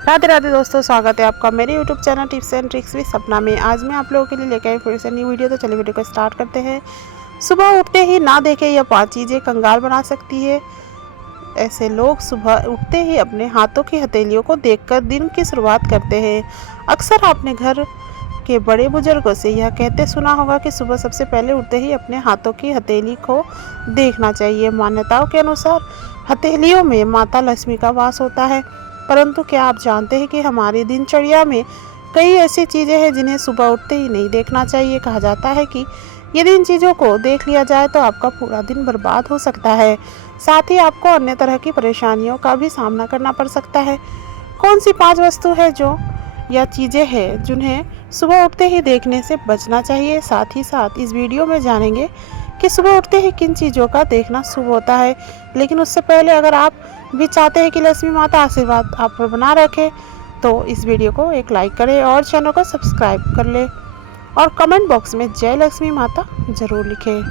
राधे राधे दोस्तों, स्वागत है आपका मेरे YouTube channel tips and tricks with सपना में। आज मैं आप लोगों के लिए लेकर आई फिर से नई वीडियो। तो चलिए वीडियो को स्टार्ट करते हैं। सुबह उठते ही ना देखें यह 5 चीज़ें कंगाल बना सकती है। ऐसे लोग सुबह उठते ही अपने हाथों की हथेलियों को देखकर दिन की शुरुआत करते हैं। अक्सर आपने घर के बड़े बुजुर्गों से यह कहते सुना होगा कि सुबह सबसे पहले उठते ही अपने हाथों की हथेली को देखना चाहिए। मान्यताओं के अनुसार हथेलियों में माता लक्ष्मी का वास होता है। परंतु क्या आप जानते हैं कि हमारी दिनचर्या में कई ऐसी चीज़ें हैं जिन्हें सुबह उठते ही नहीं देखना चाहिए। कहा जाता है कि यदि इन चीज़ों को देख लिया जाए तो आपका पूरा दिन बर्बाद हो सकता है। साथ ही आपको अन्य तरह की परेशानियों का भी सामना करना पड़ सकता है। कौन सी 5 वस्तु है जो या चीज़ें हैं जिन्हें सुबह उठते ही देखने से बचना चाहिए। साथ ही साथ इस वीडियो में जानेंगे कि सुबह उठते ही किन चीज़ों का देखना शुभ होता है। लेकिन उससे पहले अगर आप भी चाहते हैं कि लक्ष्मी माता आशीर्वाद आप पर बना रखे तो इस वीडियो को एक लाइक करें और चैनल को सब्सक्राइब कर ले और कमेंट बॉक्स में जय लक्ष्मी माता ज़रूर लिखें।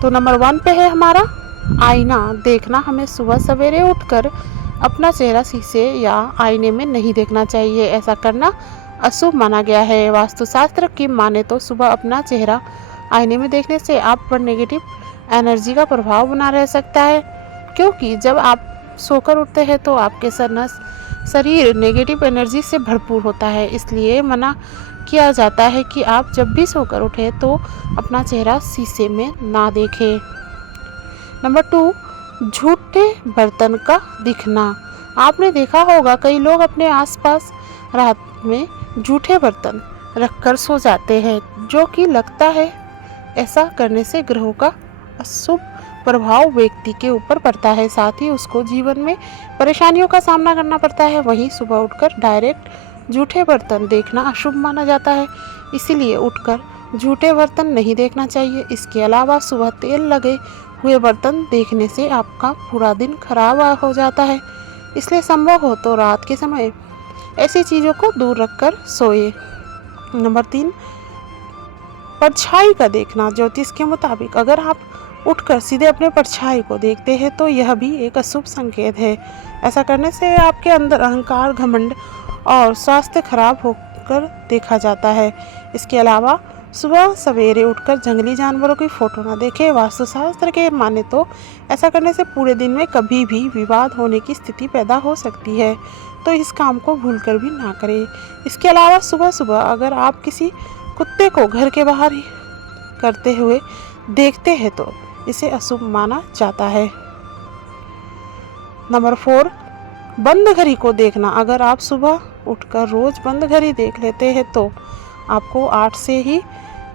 तो नंबर 1 पे है हमारा आईना देखना। हमें सुबह सवेरे उठकर अपना चेहरा शीशे या आईने में नहीं देखना चाहिए। ऐसा करना अशुभ माना गया है। वास्तुशास्त्र की माने तो सुबह अपना चेहरा आईने में देखने से आप पर नेगेटिव एनर्जी का प्रभाव बना रह सकता है, क्योंकि जब आप सोकर उठते हैं तो आपके शरीर नेगेटिव एनर्जी से भरपूर होता है। इसलिए मना किया जाता है कि आप जब भी सोकर उठें तो अपना चेहरा शीशे में ना देखें। नंबर 2, झूठे बर्तन का दिखना। आपने देखा होगा कई लोग अपने आसपास रात में झूठे बर्तन रखकर सो जाते हैं, जो कि लगता है ऐसा करने से ग्रहों का अशुभ प्रभाव व्यक्ति के ऊपर पड़ता है। साथ ही उसको जीवन में परेशानियों का सामना करना पड़ता है। वहीं सुबह उठकर डायरेक्ट झूठे बर्तन देखना अशुभ माना जाता है, इसीलिए उठकर झूठे बर्तन नहीं देखना चाहिए। इसके अलावा सुबह तेल लगे हुए बर्तन देखने से आपका पूरा दिन खराब हो जाता है, इसलिए संभव हो तो रात के समय ऐसी चीज़ों को दूर रखकर सोए। नंबर 3, परछाई का देखना। ज्योतिष के मुताबिक अगर आप उठकर सीधे अपने परछाई को देखते हैं तो यह भी एक अशुभ संकेत है। ऐसा करने से आपके अंदर अहंकार, घमंड और स्वास्थ्य खराब होकर देखा जाता है। इसके अलावा सुबह सवेरे उठकर जंगली जानवरों की फोटो ना देखें। वास्तुशास्त्र के माने तो ऐसा करने से पूरे दिन में कभी भी विवाद होने की स्थिति पैदा हो सकती है, तो इस काम को भूलकर भी ना करें। इसके अलावा सुबह सुबह अगर आप किसी कुत्ते को घर के बाहर ही करते हुए देखते हैं तो इसे अशुभ माना जाता है। नंबर 4, बंद घड़ी को देखना। अगर आप सुबह उठकर रोज बंद घड़ी देख लेते हैं तो आपको 8 से ही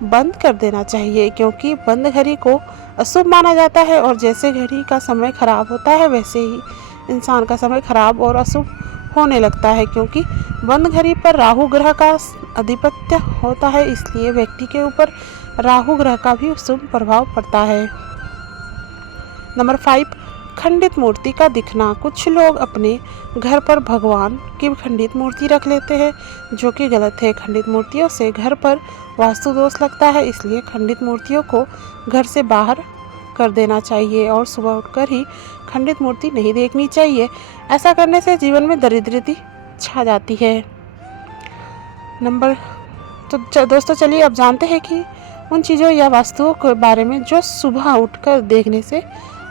बंद कर देना चाहिए, क्योंकि बंद घड़ी को अशुभ माना जाता है और जैसे घड़ी का समय खराब होता है वैसे ही इंसान का समय खराब और अशुभ होने लगता है, क्योंकि बंद घड़ी पर राहु ग्रह का आधिपत्य होता है। इसलिए व्यक्ति के ऊपर राहु ग्रह का भी शुभ प्रभाव पड़ता है। नंबर 5, खंडित मूर्ति का दिखना। कुछ लोग अपने घर पर भगवान की खंडित मूर्ति रख लेते हैं, जो कि गलत है। खंडित मूर्तियों से घर पर वास्तु दोष लगता है, इसलिए खंडित मूर्तियों को घर से बाहर कर देना चाहिए और सुबह उठकर ही खंडित मूर्ति नहीं देखनी चाहिए। ऐसा करने से जीवन में दरिद्रता छा जाती है। दोस्तों चलिए अब जानते हैं कि उन चीज़ों या वस्तुओं के बारे में जो सुबह उठकर देखने से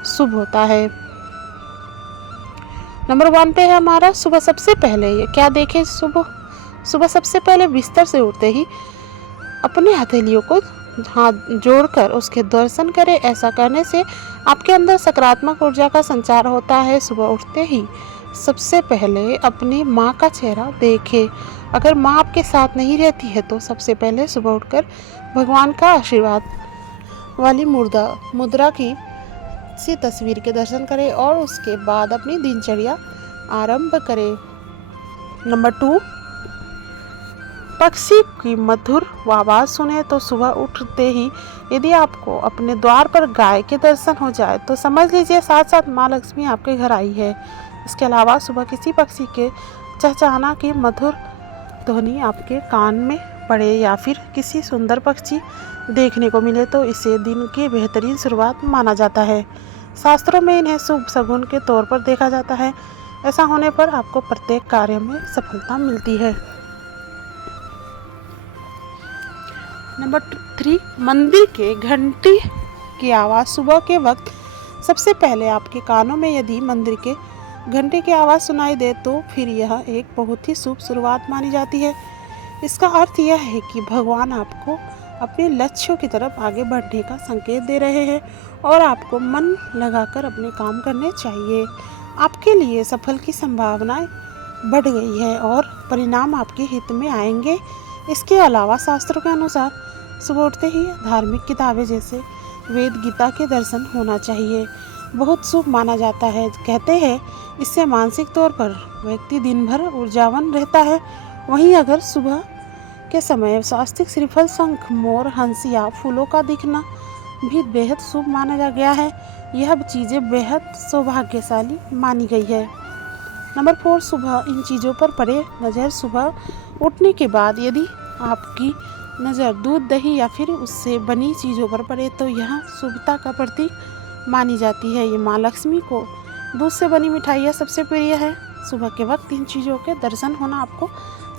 शुभ होता है। नंबर 1 पे है हमारा सुबह सबसे पहले ये क्या देखें। सुबह सबसे पहले बिस्तर से उठते ही अपने हथेलियों को हाथ जोड़कर उसके दर्शन करें। ऐसा करने से आपके अंदर सकारात्मक ऊर्जा का संचार होता है। सुबह उठते ही सबसे पहले अपनी माँ का चेहरा देखें। अगर माँ आपके साथ नहीं रहती है तो सबसे पहले सुबह उठकर भगवान का आशीर्वाद वाली मुद्रा की सी तस्वीर के दर्शन करें और उसके बाद अपनी दिनचर्या आरंभ करें। नंबर 2, पक्षी की मधुर आवाज़ सुने। तो सुबह उठते ही यदि आपको अपने द्वार पर गाय के दर्शन हो जाए तो समझ लीजिए साथ साथ माँ लक्ष्मी आपके घर आई है। इसके अलावा सुबह किसी पक्षी के चहचहाना की मधुर ध्वनि आपके कान में पड़े या फिर किसी सुंदर पक्षी देखने को मिले तो इसे दिन की बेहतरीन शुरुआत माना जाता है। शास्त्रों में इन्हें शुभ शगुन के तौर पर देखा जाता है। ऐसा होने पर आपको प्रत्येक कार्य में सफलता मिलती है। नंबर 3, मंदिर के घंटी की आवाज़ सुबह के वक्त सबसे पहले आपके कानों में यदि मंदिर के घंटे की आवाज़ सुनाई दे तो फिर यह एक बहुत ही शुभ शुरुआत मानी जाती है। इसका अर्थ यह है कि भगवान आपको अपने लक्ष्यों की तरफ आगे बढ़ने का संकेत दे रहे हैं और आपको मन लगाकर अपने काम करने चाहिए। आपके लिए सफल की संभावनाएं बढ़ गई है और परिणाम आपके हित में आएंगे। इसके अलावा शास्त्रों के अनुसार सुबह उठते ही धार्मिक किताबें जैसे वेद गीता के दर्शन होना चाहिए। बहुत शुभ माना जाता है। कहते हैं इससे मानसिक तौर पर व्यक्ति दिन भर ऊर्जावान रहता है। वहीं अगर सुबह के समय स्वास्तिक श्रीफल, शंख, मोर, हंस या फूलों का दिखना भी बेहद शुभ माना गया है। यह चीज़ें बेहद सौभाग्यशाली मानी गई है। नंबर 4, सुबह इन चीज़ों पर पड़े नज़र। सुबह उठने के बाद यदि आपकी नज़र दूध, दही या फिर उससे बनी चीज़ों पर पड़े तो यह शुभता का प्रतीक मानी जाती है। ये माँ लक्ष्मी को दूध से बनी मिठाइयाँ सबसे प्रिय है। सुबह के वक्त इन चीज़ों के दर्शन होना आपको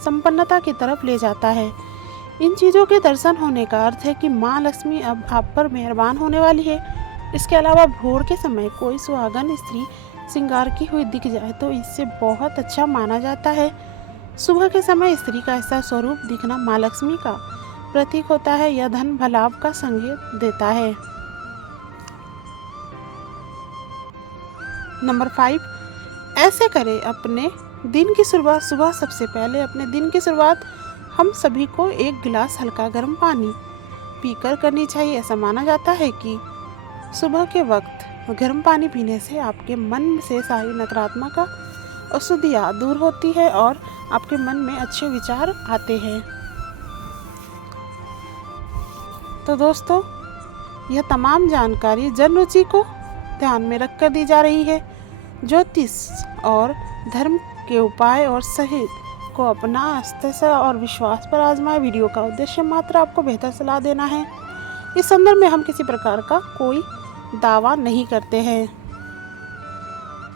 संपन्नता की तरफ ले जाता है। इन चीज़ों के दर्शन होने का अर्थ है कि माँ लक्ष्मी अब आप पर मेहरबान होने वाली है। इसके अलावा भोर के समय कोई सुहागन स्त्री श्रृंगार की हुई दिख जाए तो इससे बहुत अच्छा माना जाता है। सुबह के समय स्त्री का ऐसा स्वरूप दिखना माँ लक्ष्मी का प्रतीक होता है। यह धन लाभ का संकेत देता है। नंबर 5, ऐसे करें अपने दिन की शुरुआत। सुबह सबसे पहले अपने दिन की शुरुआत हम सभी को एक गिलास हल्का गर्म पानी पीकर करनी चाहिए। ऐसा माना जाता है कि सुबह के वक्त गर्म पानी पीने से आपके मन से सारी नकारात्मक अशुद्धियाँ दूर होती है और आपके मन में अच्छे विचार आते हैं। तो दोस्तों, यह तमाम जानकारी जन रुचि को ध्यान में रखकर दी जा रही है। ज्योतिष और धर्म के उपाय और सही को अपना आस्था और विश्वास पर आजमाए। वीडियो का उद्देश्य मात्र आपको बेहतर सलाह देना है। इस संदर्भ में हम किसी प्रकार का कोई दावा नहीं करते हैं।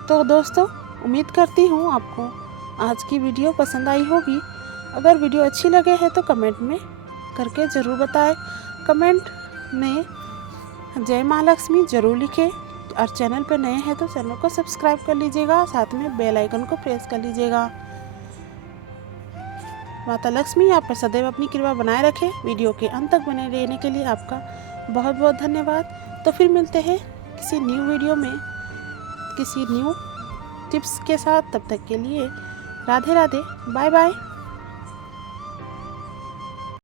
तो दोस्तों, उम्मीद करती हूँ आपको आज की वीडियो पसंद आई होगी। अगर वीडियो अच्छी लगे है तो कमेंट में करके ज़रूर बताएं। कमेंट में जय माँ लक्ष्मी ज़रूर लिखें और चैनल पर नए हैं तो चैनल को सब्सक्राइब कर लीजिएगा, साथ में बेल आइकन को प्रेस कर लीजिएगा। माता लक्ष्मी आप पर सदैव अपनी कृपा बनाए रखें। वीडियो के अंत तक बने रहने के लिए आपका बहुत बहुत धन्यवाद। तो फिर मिलते हैं किसी न्यू वीडियो में किसी न्यू टिप्स के साथ। तब तक के लिए राधे राधे, बाय बाय।